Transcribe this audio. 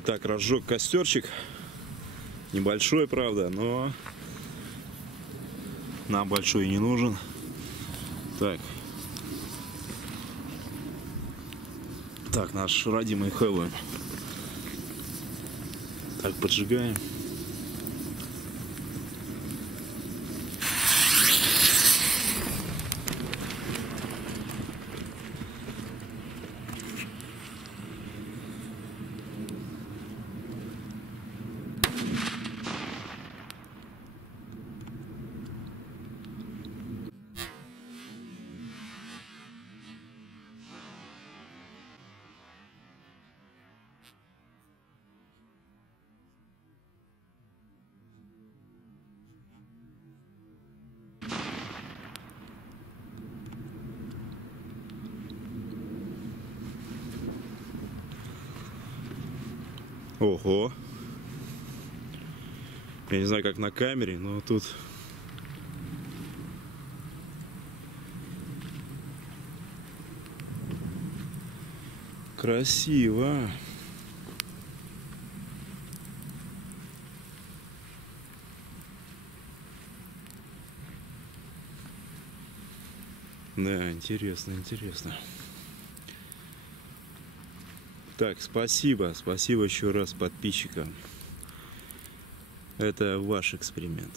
Итак, разжег костерчик. Небольшой, правда, но нам большой не нужен. Так. Так, наш родимый Хэллоуин. Так, поджигаем. Ого! Я не знаю, как на камере, но тут красиво. Да, интересно, интересно. Так, спасибо еще раз подписчикам. Это ваш эксперимент.